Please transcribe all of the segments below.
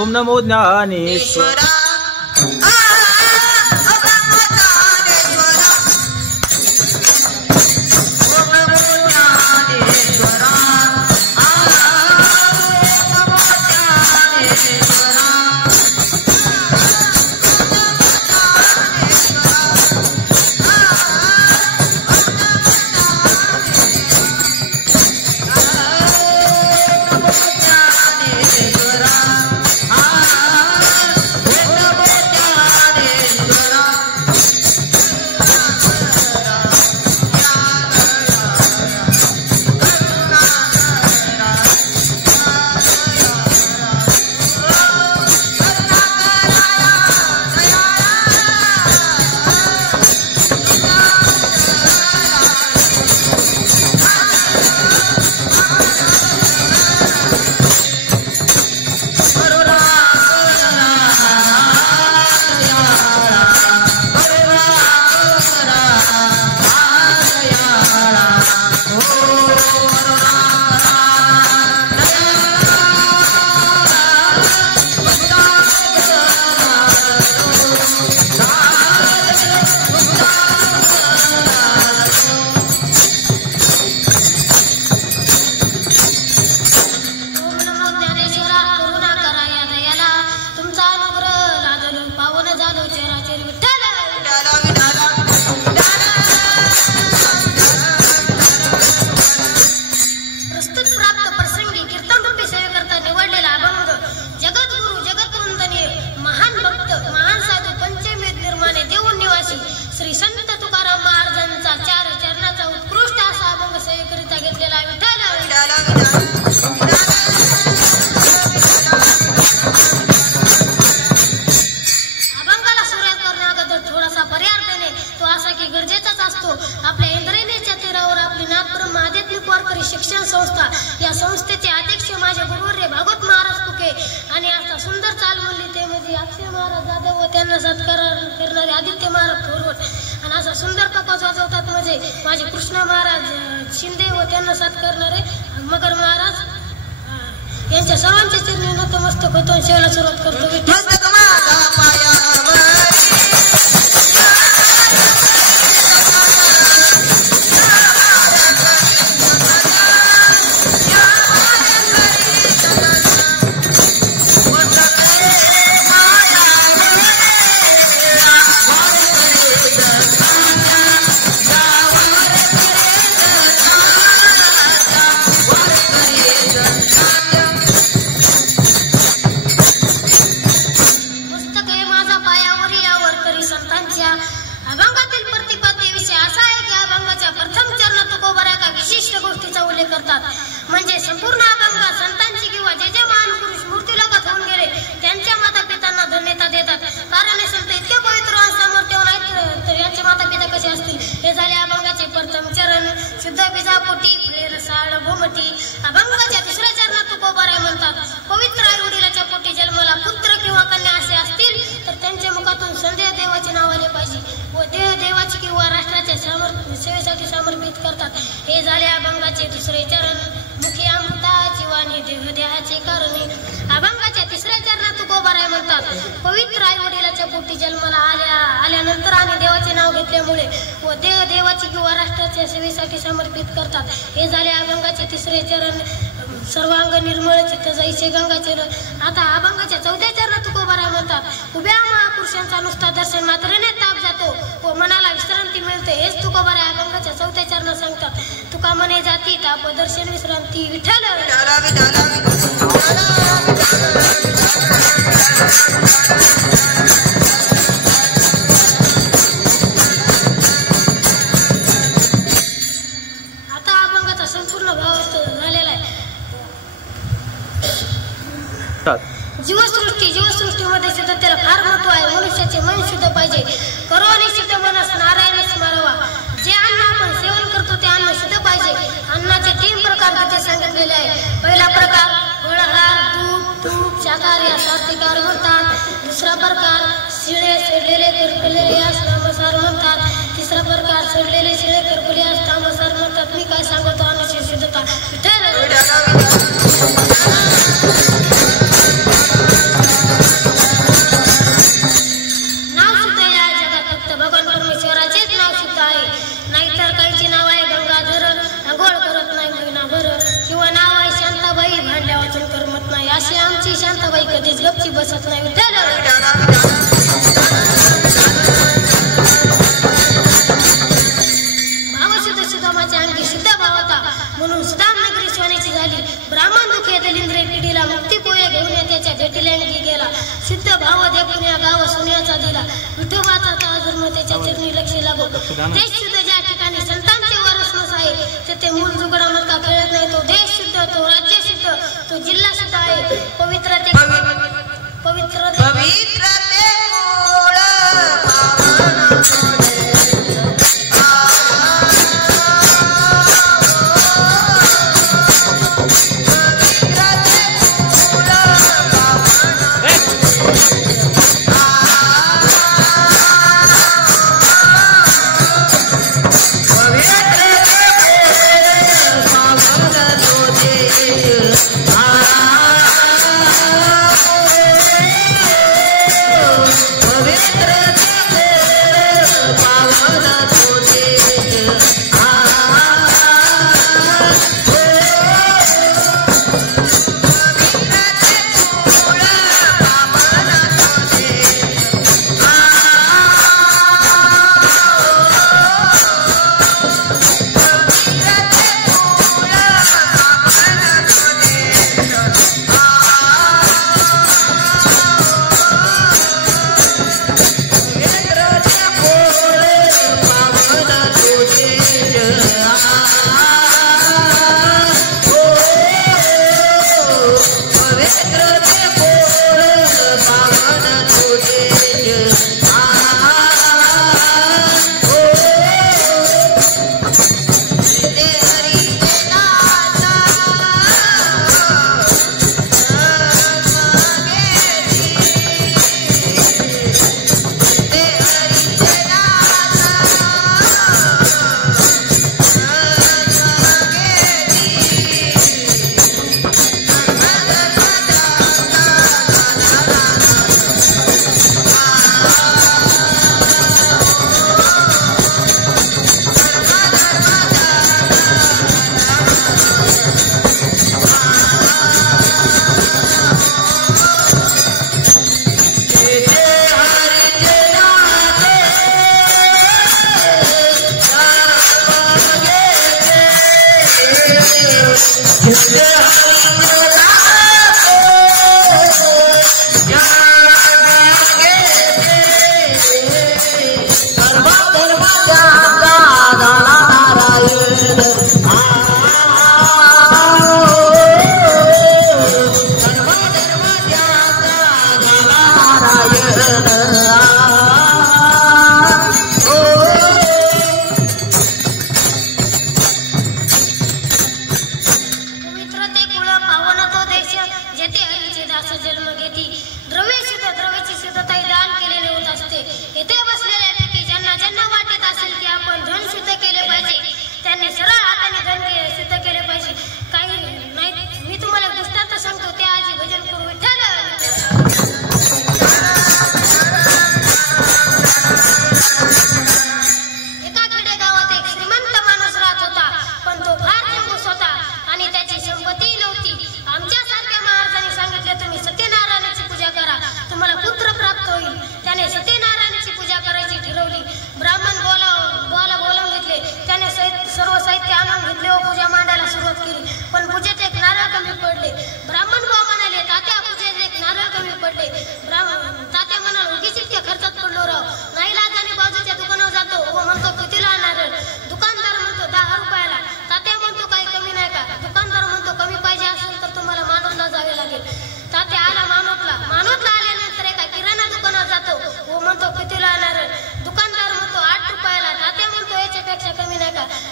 ओम नमो ज्ञानेश्वर शिक्षण संस्था या संस्थेचे अध्यक्ष माझे गुरुवर्य भागवत महाराज तुके आणि आता सुंदर चालमल्लीतेमध्ये अक्षय महाराज जाधव व त्यांना सत्कार करणारे आदित्य महाराज थोरवट आणि असा सुंदर प्रकाश वाजवतात म्हणजे माझे कृष्ण महाराज शिंदे व त्यांना साथ करणारे मगर महाराज यांच्या सर्वांच्या चरणी नतमस्तक होतो आणि सेवेला सुरुवात करतो. अभंगातील प्रतिपत्तीविषयी असा आहे की अभंगाच्या प्रथम चरणात तुकोबरा एका विशिष्ट गोष्टीचा उल्लेख करतात म्हणजे संपूर्ण अभंग संतांची किंवा जे जे महान पुरुष मृत्यूलोकात होऊन गेले त्यांच्या माता पित्यांना धन्यता देतात. कारण हे संत इतके पवित्र आणि सामर्थ्यवान आहेत तर यांचे माता पिता कसे असतील. हे झाले अभंगाचे प्रथम चरण. शुद्ध बीजापोटी फळे रसाळ भोमटी. अभंगाच्या दुसऱ्या चरणात तुकोबरा म्हणतात पवित्र आई वडिलाच्या पोटी जन्माला पुत्र किंवा कन्या असे असतील तर त्यांच्या मुखातून संध्या देवाचे नाव आले पाहिजे व देव देवाची किंवा राष्ट्राच्या सेवेसाठी समर्पित करतात. हे झाले अभंगाचे दुसरे चरण. मुखी अमृताची वाणी देहदेहाचे कारणे. अभंगाच्या तिसऱ्या चरणात तुकोबरा म्हणतात पवित्र आई वडिलाच्या पोटी जन्माला आल्यानंतर आणि देवाचे नाव घेतल्यामुळे व देव देवाची किंवा राष्ट्राच्या सेवेसाठी समर्पित करतात. हे झाले अभंगाचे तिसरे चरण. सर्वांग निर्मळ चित्त जैसे गंगाचरण. आता अभंगाच्या चौथ्या चरणात तुकोबरा म्हणतात उभ्या महापुरुषांचा नुसता दर्शन मात्रेने ताप जातो व मनाला विश्रांती मिळते. हेच तुकोबरा अभंगाच्या चौथ्या चरणात सांगतात. तुका मने जाती ताप दर्शन विश्रांती विठ्ठल. आता अभंगाचा संपूर्ण भाव झालेला आहे. जीवसृष्टीमध्ये शुद्धतेला फार महत्व आहे. मनुष्याचे मन शुद्ध पाहिजे. करो आणि शुद्ध मनस नारायण स्मरावा. जे अन्न आपण सेवन करतो ते अन्न शुद्ध पाहिजे. प्रकार तिथे सांगितलेले आहे. पहिला प्रकार फळाहार, दूध, तूप, शाकाहार या सात्विक आहार म्हणतात. दुसरा प्रकार शिळे सडलेले करपलेले यास तामसार म्हणतात. तिसरा प्रकार सडलेले शिळे करपले यास तामसार म्हणतात. मी काय सांगतो अनुचित शुद्धता नाव शुद्ध या जगात फक्त भगवान परमेश्वराचेच नाव शुद्ध आहे. नाहीतर काहीचे नाव आहे गंगाधर, आंघोळ करत नाही महिनाभर, किंवा नाव आहे शांताबाई, भांड्या वाचून करमत नाही. अशी आमची शांताबाई कधीच गपची बसत नाही. भावशुद्ध सुदामाच्या अंगी शुद्ध भाव होता म्हणून सुदाम नगरी सोन्याची झाली. ब्राह्मण दुखे दलिंद्रे पिढीला मुक्ती पोहे घेऊन त्याच्या भेटीला अंगी गेला. शुद्ध भाव देखून या गाव सोन्याचा दिला. विठोबाचा धर्म त्याच्या चरणी लक्ष लागो. देश शुद्ध ज्या ठिकाणी संतांचे वरसमस आहे तेथे मूल जुगडा मटका खेळत नाही. तो देश शुद्ध, तो राज्य शुद्ध, तो जिल्हा शुद्ध आहे. पवित्रते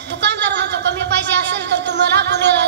दुकानदार म्हणतो कमी पैसे असेल तर तुम्हाला पुण्याला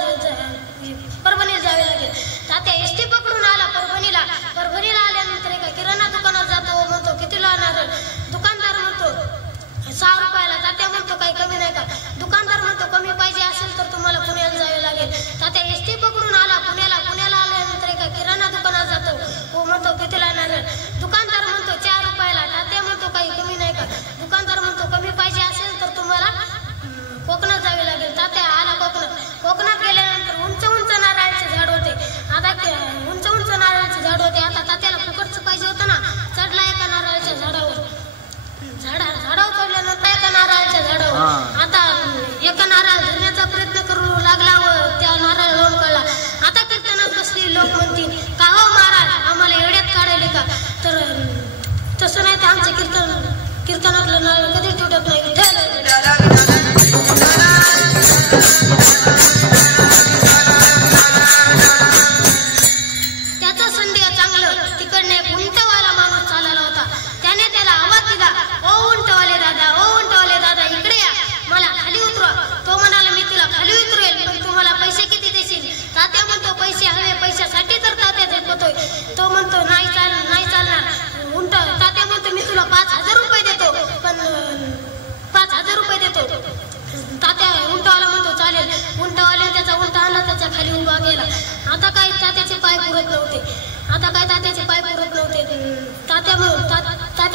नारळ कधी तुटत नाही. विठ्ठल त्याचा संधी चांगलं तिकडने एक उंटवाला माणूस चालला होता. त्याने त्याला आवाज दिला, ओ उंटवाले दादा, ओ उंटवाले दादा, इकडे या, मला खाली उतरवा. तो म्हणाला, मी तुला खाली उतरवेल, पण तू मला पैसे किती देशील? तात्या म्हणतो, पैसे हवे, पैशासाठी तर तात्या झटपतोय. तो म्हणतो, नाही चालणार. तात्या म्हणतो, मी तुला 5,000 रुपये देतो, पण 5,000 रुपये देतो. तात्या उंटवाला म्हणतो, चालेल. उंटवाले त्याचा उंट आणला, त्याच्या खाली उभा गेला. आता काय तात्याचे पाय पुरत नव्हते. तात्या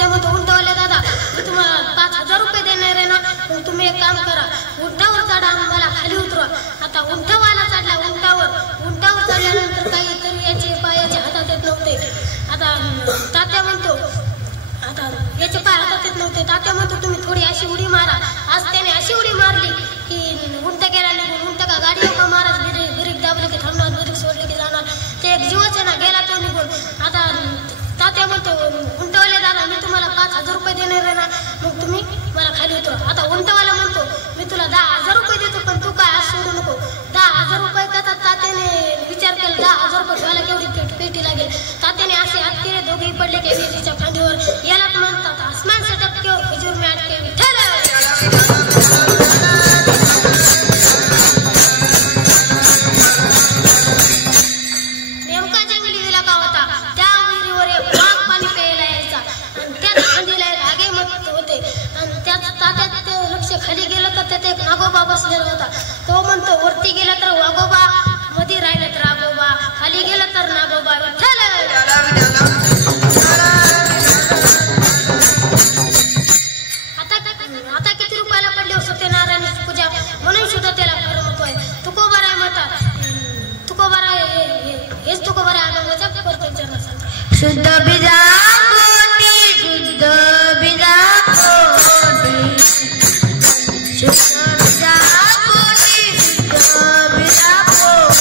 म्हणतो, उंटवाले दादा, मी तुम्हाला 5,000 रुपये देणार आहे ना, मग तुम्ही एक काम करा, उंटावर चढा आणि मला खाली उतरवा. आता उंटवाला चढला उंटावर चढल्यानंतर काहीतरी याचे पायाचे हातात येत नव्हते. आता तात्या म्हणतो, आता याचे पाय हातात येत नव्हते. तात्या म्हणतो, तुम्ही थोडी अशी उडी मारा. आज त्याने अशी उडी मारली की उंट गेला निघून. उंट का गाडी का महाराज ब्रेक दाबले की थांबणार, ब्रेक सोडले की जाणार. ते एक जीवाचे ना गेला तो निघून. आता तात्या म्हणतो, उंटवाले दादा, मी तुम्हाला 5,000 रुपये देणार आहे ना, मग तुम्ही मला खाली उतरवा. आता उंटवाला म्हणतो, मी तुला 10,000 रुपये देतो, पण तू काय आज सोडू नको. 10,000 रुपये का? तात्याने विचार केला, 10,000 रुपये ठेवायला केवढी पेटी लागेल. तात्याने असे हात केले, दोघेही पडले की विहिरीच्या खांदीवर. याला म्हणतात आसमान से टपके और खजूर में अटके. विठ्ठल नेमका जंगली इलाका होता. त्या विहिरीवर एक वाघ पाणी प्यायला यायचा आणि त्याच खांदीला एक आगेमत होते. आणि त्याच तात्यात लक्ष खाली गेलं तर त्यात एक नागोबा बसलेला होता. तो म्हणतो, वरती गेलं तर वाघोबा, मध्ये राहिलं तर आगोबा, खाली गेलं तर नागोबा. विठ्ठल आता किती रुपयाला पडले हो सत्यनारायणाची पूजा, म्हणून सुद्धा त्याला करमत आहे. तुकोबाराय म्हणतात, तुकोबाराय हेच तुकोबाराय अभंगाचा परतंचर सांगतात. शुद्ध बीजा कोटी, शुद्ध बीजा कोटी, शुद्ध बीजा कोटी, शुद्ध बीजा कोटी.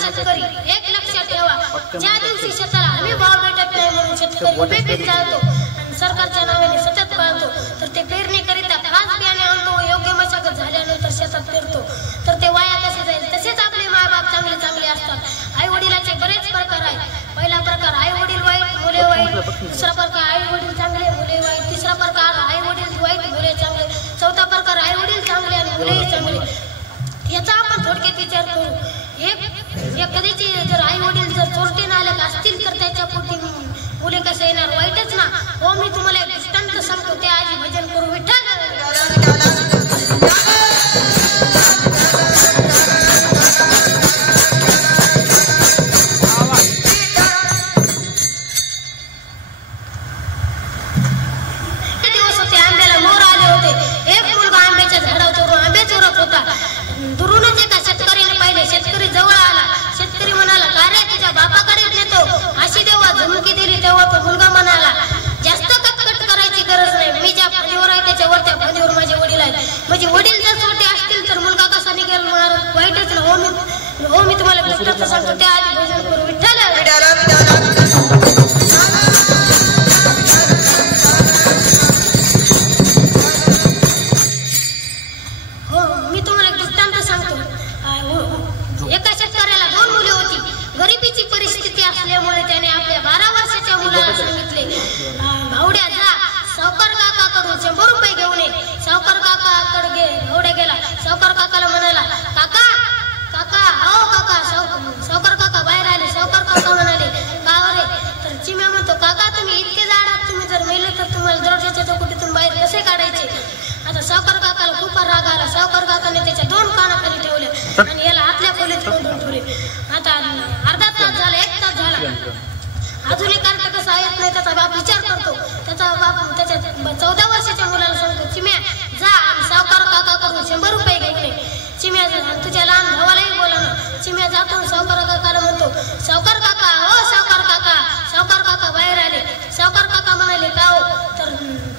शेतकरी एक लक्षात ठेवा, ज्या दिवशी शेताला हमी भाव भेटत नाही म्हणून शेतकरी उभेपीत चालतो आणि सरकारच्या नावाने सतत पाळतो, तर ते पेरणीकरिता खास बियाणे आणतो, योग्य मशागत झाल्यानंतर शेतात पेरतो, तर ते वाया कसे जाईल. तसेच आपले मायबाप चांगले चांगले असतात. आई वडिलाचे बरेच प्रकार आहेत. पहिला प्रकार आई वडील वाईट मुले वाईट, दुसरा प्रकार आई वडील चांगले मुले वाईट, तिसरा प्रकार आई वडील वाईट मुले चांगले, चौथा मुलेही चांगले. याचा आपण थोडक्यात विचार करू. एखाद्याची जर आई वडील जर चोरटे नालक असतील तर त्याच्या पोटी मुले कसं येणार? वाईटच ना. हो, मी तुम्हाला एक दृष्टांत सांगतो. ते आजी भजन करू. विठ्ठल माझे वडील जर छोटे असतील तर मुलगा कसा निघेल? वाईटच ना. हो, मी तुम्हाला दृष्टांत सांगतो. त्या आधी भजन करू. विठ्ठल हो, मी तुम्हाला एक दृष्टांत सांगतो. एका शेतकऱ्याला 2 मुले होती. गरिबीची परिस्थिती असल्यामुळे त्याने आपल्या 12 वर्षाच्या मुलाला सांगितले, भावड्या जा सावकार काकाकडून 100 रुपये घेऊन ये. सावकार काकाकडे भावड्या गेला. सावकार काकाला म्हणाला, काका काका हो काका. सावकार काका बाहेर आले. सावकार काका म्हणाले, का रे? तर चिम्या म्हणतो, काका तुम्ही इतके जाडात, तुम्ही जर मेले तर तुम्हाला दरवाजाच्या चौकटीतून बाहेर कसे काढायचे? आता सावकार काकाला खूप राग आला. सावकार काकाने त्याच्या 2 कानाखाली ठेवले आणि याला आतल्या खोलीत कोंडून ठेवले. आता अर्धा तास झाला, 1 तास झाला. अजूनही कार्ट कसा येत नाही. त्याचा बाप विचार करतो. त्याचा बाप त्याच्या 14 वर्षाच्या मुलाला सांगतो, चिम्या जा आणि सावकार काकाकडून 100 रुपये घेऊन ये. चिम्या तुझ्या लहान भावालाही बोला ना. चिम्या जातो सावकार काकाला म्हणतो, सावकार काका हो सावकार काका. सावकार काका बाहेर आले. सावकार काका म्हणाले, का हो? तर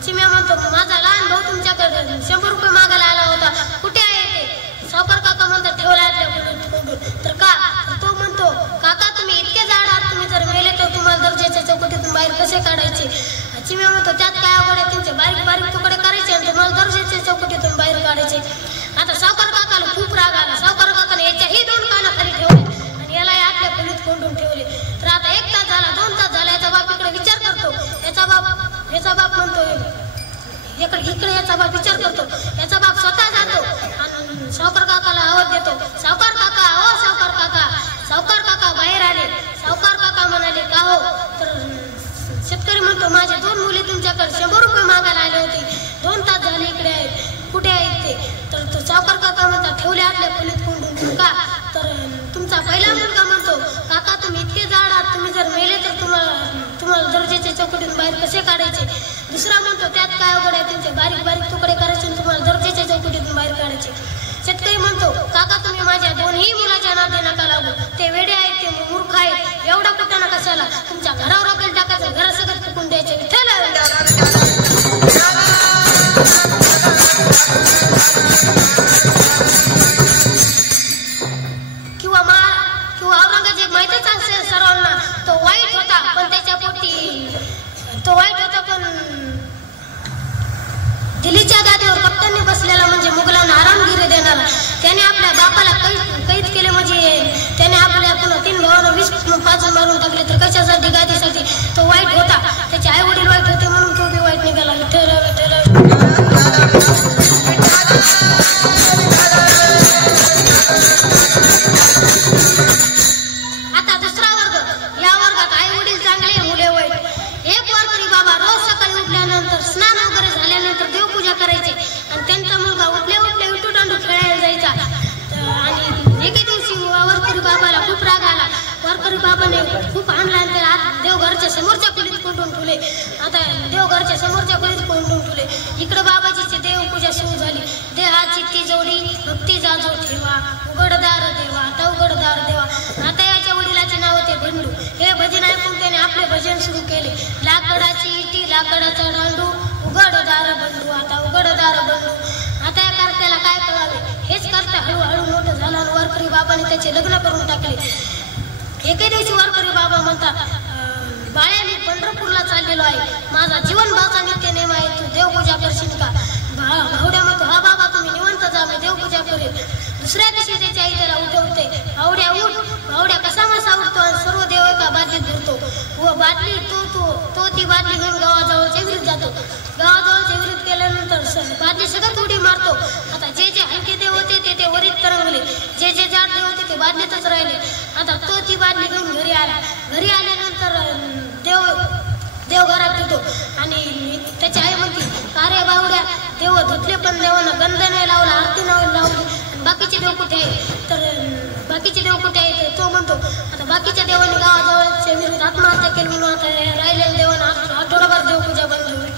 चिम्या म्हणतो, माझा लहान भाऊ तुमच्याकडे 100 रुपये मागायला आला होता, कुठे आहे ते? सावकार काका म्हणतात, ठेवला कोंडून. तर का? तो म्हणतो, काका तुम्ही इतके जाड आहात, तुम्ही जर मेले तर तुम्हाला दर्जाच्या चौकटीतून बाहेर कसे काढायचे? चिम्या म्हणतो, त्यात काय अवघड आहे? तुमचे बारीक बारीक तुकडे करायचे आणि तुम्हाला दर्जाच्या चौकटीतून बाहेर काढायचे. आता सावकार काकाला खूप राग आला. सावकार काकाने याच्याही 2 कानाखाली ठेवले आणि याला आतल्या खोलीत कोंडून ठेवले. तर आता 1 तास झाला, 2 तास झाला. याचा बाप इकडे विचार करतो. याचा बाप म्हणतो, इकडे याचा बाप विचार करतो. याचा बाप स्वतः जातो आणि सावकार काकाला आवाज देतो, सावकार काका हो सावकार काका. सावकार काका बाहेर आले. सावकार काका म्हणाले, का हो? तर शेतकरी म्हणतो, माझे 2 मुले तुमच्याकडे 100 रुपये मागायला आले होते. 2 तास झाले इकडे आहेत, कुठे आहेत ते? तर तो सावकार काका म्हणतात, ठेवले आपल्या खोलीत कोंडून. का? तर तुमचा पहिला मुलगा म्हणतो, काका तुम्ही इतके जाड आहात, तुम्ही जर मेले तर तुम्हाला दर्जाच्या चौकटीतून बाहेर कसे काढायचे? दुसरा म्हणतो, त्यात काय अवघड आहे? तुमचे बारीक बारीक तुकडे करायचे आणि तुम्हाला दर्जाच्या चौकटीतून बाहेर काढायचे. शेतकरी म्हणतो, काका तुम्ही माझ्या 2ही मुलाच्या नादी नका लागू. ते वेडे आहेत, ते मूर्ख आहेत. एवढा कुटाणा कशाला? तुमच्या घरावर रॉकेल टाकायचं, घरासगळं फुकून द्यायचे. विठ्ठल किंवा औरंगजेब माहितच असेल सर्वांना. तो वाईट होता पण दिल्लीच्या गादीवर कप्तांनी बसलेला म्हणजे मुघलांना आरामगिरी देणारा. त्याने आपल्या बापाला कैद केले म्हणजे त्याने आपल्या पुन्हा 3 भावांना 20 मारून टाकले. तर कशासाठी? गादीसाठी. तो वाईट होता. त्याचे आई वडील वाईट होते म्हणून तो बी वाईट निघाला. विठ्ठल आता दुसरा वर्ग. या वर्गात आई वडील चांगले, मुले वाईट. एक वारकरी बाबा रोज सकाळी उठल्यानंतर स्नान वगैरे झाल्यानंतर देवपूजा करायची आणि त्यांचा मुलगा उठल्या विटू दांडू खेळायला जायचा. आणि एके दिवशी वारकरी बाबाला खूप राग आला. वारकरी बाबाने खूप आणला आणि त्याला देवघरच्या समोरच्या खोलीत कोंडून ठेवले. आता देवघरच्या समोरच्या खोलीत कोंडून ठेवले. इकडे बाबाजीची देवपूजा सुरू झाली. देहाची ती जोडी भक्ती जाजो ठेवा, उघडदार देवा आता उघडदार देवा. आता याच्या वडिलाचे नाव होते बंडू. हे भजन ऐकून त्याने आपले भजन सुरू केले. लाकडाची इटी लाकडाचा दांडू, उघडदार बंडू आता उघडदार बंडू. आता या कार्त्याला काय कळावे? हेच करता हळूहळू मोठं झाला आणि वारकरी बाबाने त्याचे लग्न करून टाकले. एके दिवशी वारकरी बाबा म्हणतात, बाळ्या मी पंढरपूरला चाललेलो आहे. माझा जीवनभाचा नित्य नेम आहे. तू देवपूजा करशील का? भावड्या म्हणतो, हा बाबा तुम्ही निवंत जा, मी देवपूजा करेल. दुसऱ्या दिवशी त्याची आई त्याला उठवते. भावड्या उठ. भावड्या कसा मासा उठतो आणि सर्व देव एका बादलीत भरतो. व बादली तो ती बादली घेऊन गावाजवळच्या विहिरीत जातो. गावाजवळच्या विहिरीत गेल्यानंतर बादली सगळ्यात उडी मारतो. आता जे हलके जे जे जाड देव होते ते बादलीतच राहिले. आता तो ती बादली घेऊन घरी आला. घरी आल्यानंतर देव घरात येतो आणि त्याची आई म्हणते, का रे बावड्या, देव धुतले पण देवानं गंध नाही लावला, आरती नाही लावली, बाकीचे देव कुठे आहे? तर बाकीचे देव कुठे आहे? तो म्हणतो, आता बाकीच्या देवाने गावाजवळच्या विरुद्ध आत्महत्या केली म्हणून आता राहिलेल्या देवानं आठवडाभर देवपूजा बंद होईल.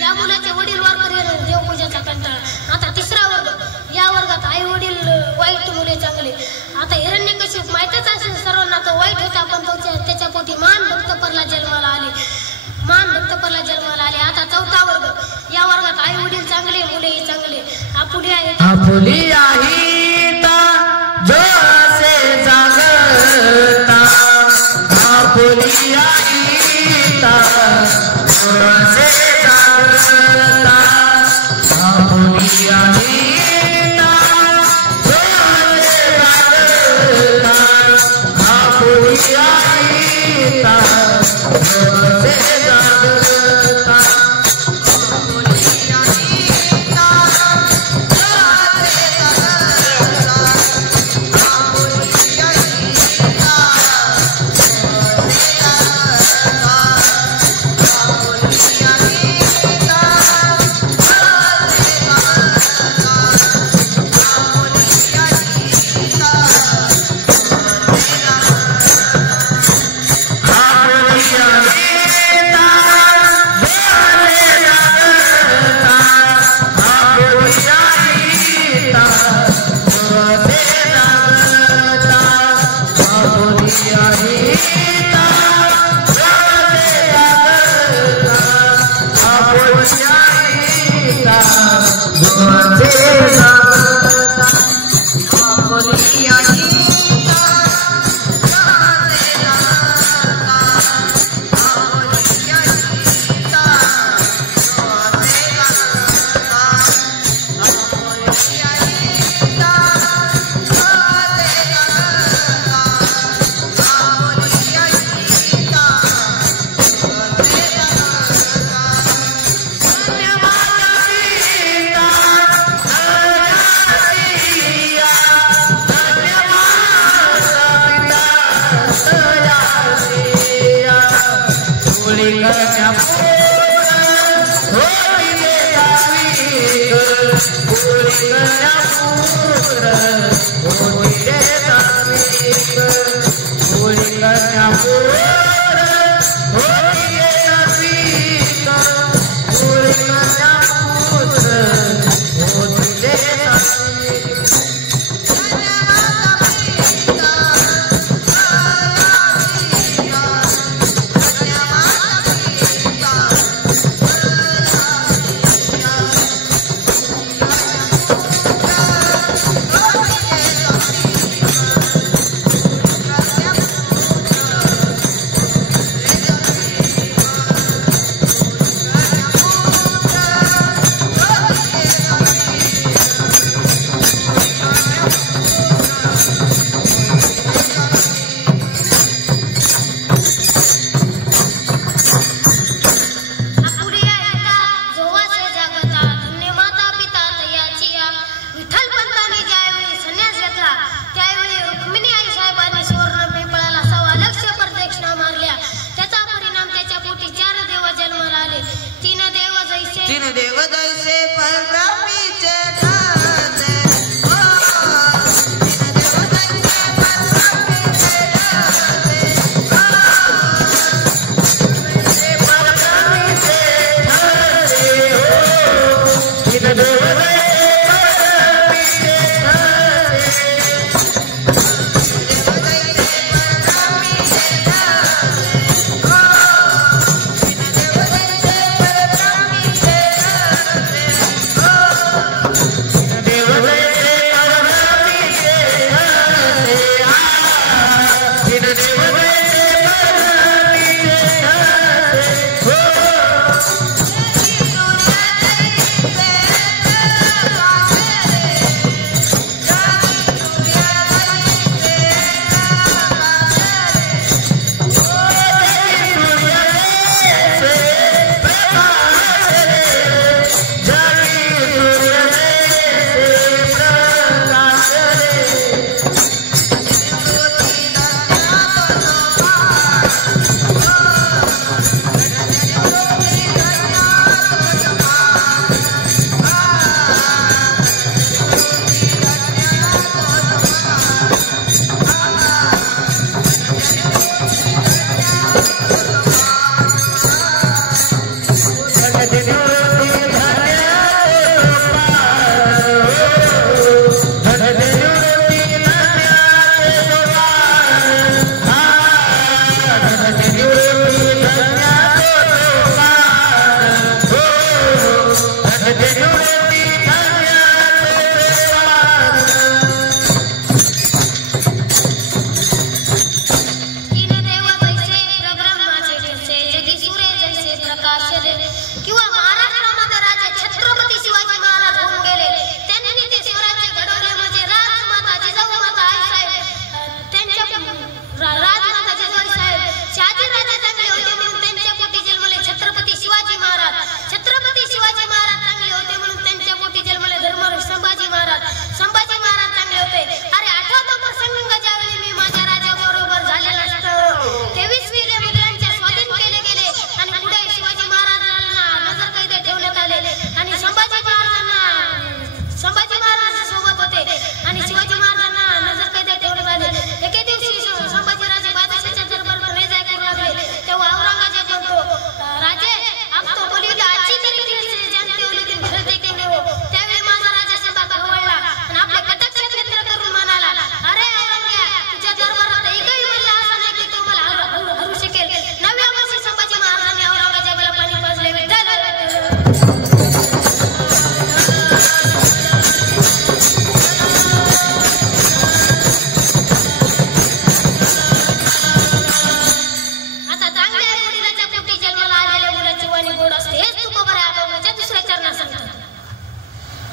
या मुलाचे वडील वारकरी देवपूजाचा कंटाळा. आता तिसरा वर्ग, या वर्गात आई वडील वाईट, मुले चांगले. आता हिरण्यकशिप माहितच असेल सर्वांना, तो वाईट होता पण त्याच्या पोटी महान भक्त प्रल्हाद जन्माला आले. आता चौथा वर्ग, या वर्गात आई वडील चांगले, मुलेही चांगले. आपुली आहे जो असे जागता, आपुली आईता जो असे जागता, आपुली आईता जो असे जागता, आपुली आईता जो असे जागता.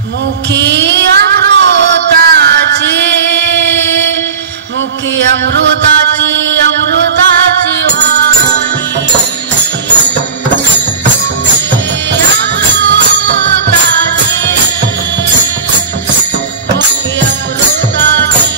मुखी अमृताची मुखी अमृताची अमृताची वाणी मुखी अमृताची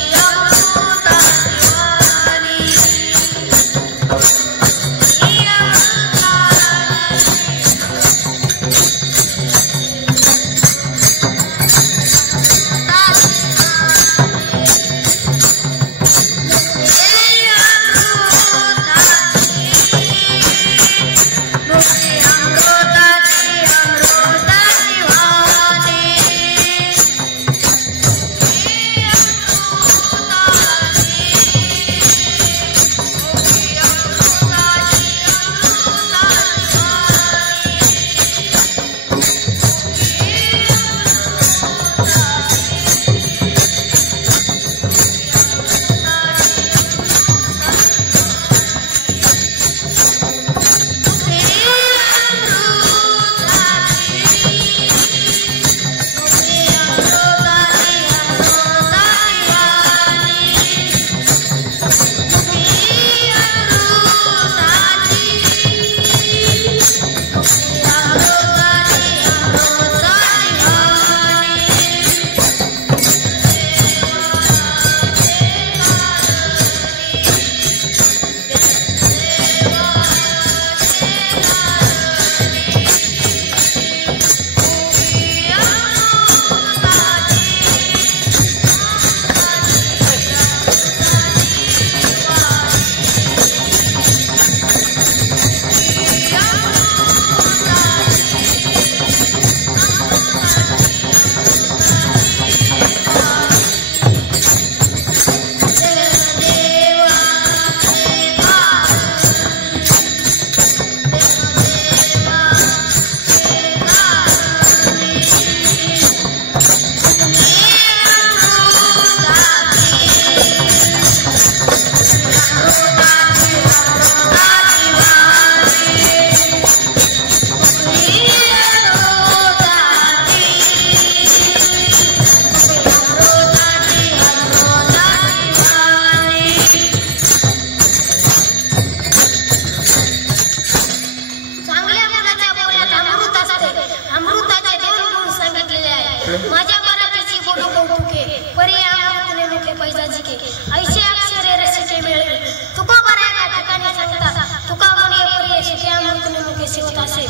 माझ्या मराठीची बोलू कौतुके परी आमने मुखे पैसा जिके ऐसे अक्षरे रसिके मिळले तुका बऱ्या ठिकाणी सांगता तुका म्हणे परी शिके आमने मुखे शिकतासे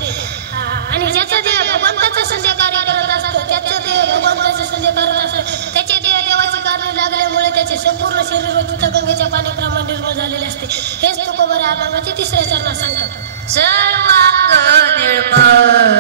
आणि ज्याचा देव भगवंताचा संध्या कार्य करत असतो त्याचा देव भगवंताचा संध्या करत असतो त्याचे देव देवाची कारणे लागल्यामुळे त्याचे संपूर्ण शरीर व गंगेच्या पाण्याप्रमाणे निर्मळ झालेले असते हेच तुका बऱ्या अभंगाचे तिसऱ्या चरणात सांगतात सर्वांग निर्मळ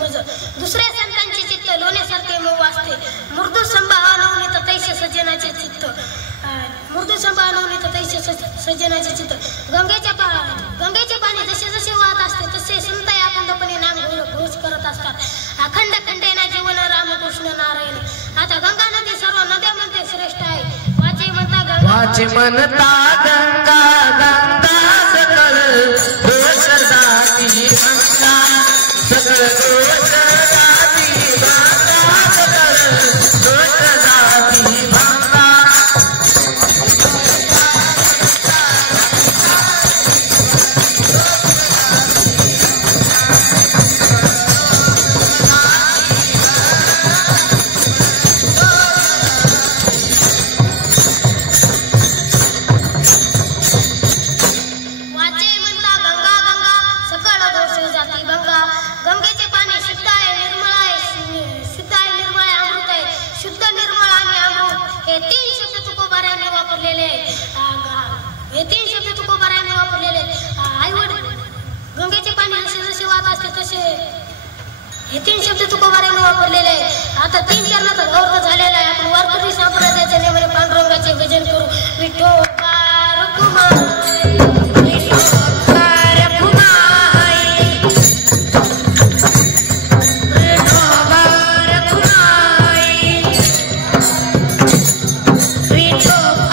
मज दुसऱ्या संतांचे चित्त लोण्यासारखे मऊ असते. मृदू संभावनवनीत तैसे सज्जनाचे चित्त मृदू संभावनवनीत तैसे सज्जनाचे चित्त. गंगेचे पाणी जसे जसे वाहत असते तसे संत अखंडपणे नाम घोष करत असतात. अखंड खंडेना जीवन रामकृष्ण नारायण. आता गंगा नदी सर्व नद्यांमध्ये श्रेष्ठ आहे. वाचे म्हणता गंगा गंगा सकल दोष जाती गंगा सकल दोष जाती गंगा सकल दोष जाती गंगा. हे तीन शब्द तुकोबाराने वापरलेले आईवडील गंगेचे पाणी जसे जसे वाहत असते तसे हे तीन शब्द तुकोबाराने वापरलेले. आता 3 चरणाचा गौरव झालेला आहे. आपण वारकरी संप्रदायाच्या नेमाने पांडुरंगाचे भजन करू. विठोबा रखुमाई विठोबा रखुमाई विठोबा रखुमाई विठोबा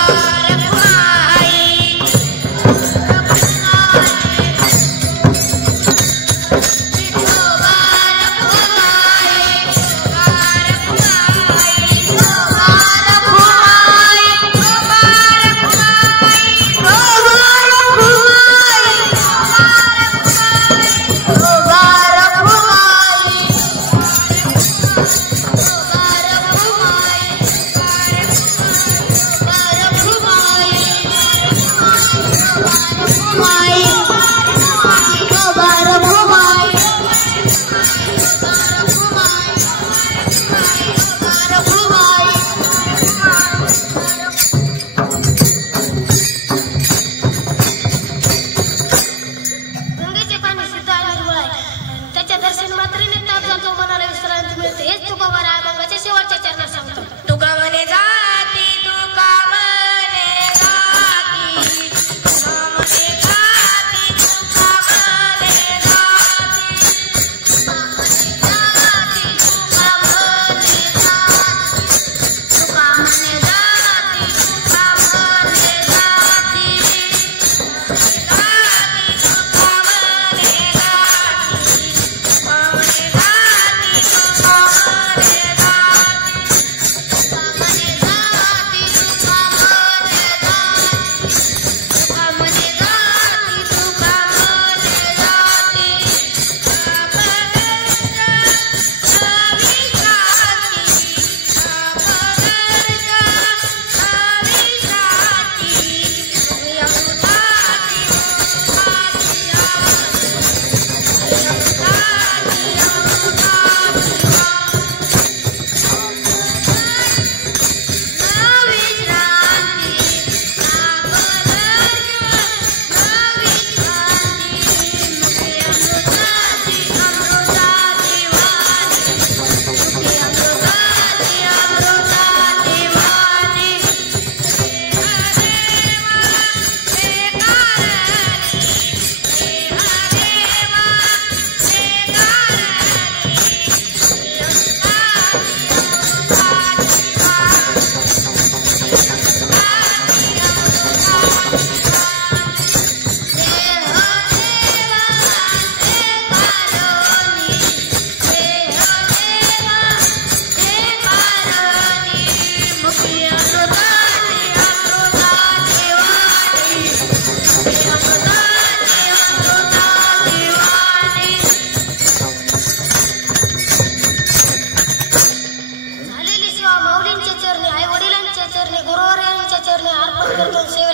करतो सेवा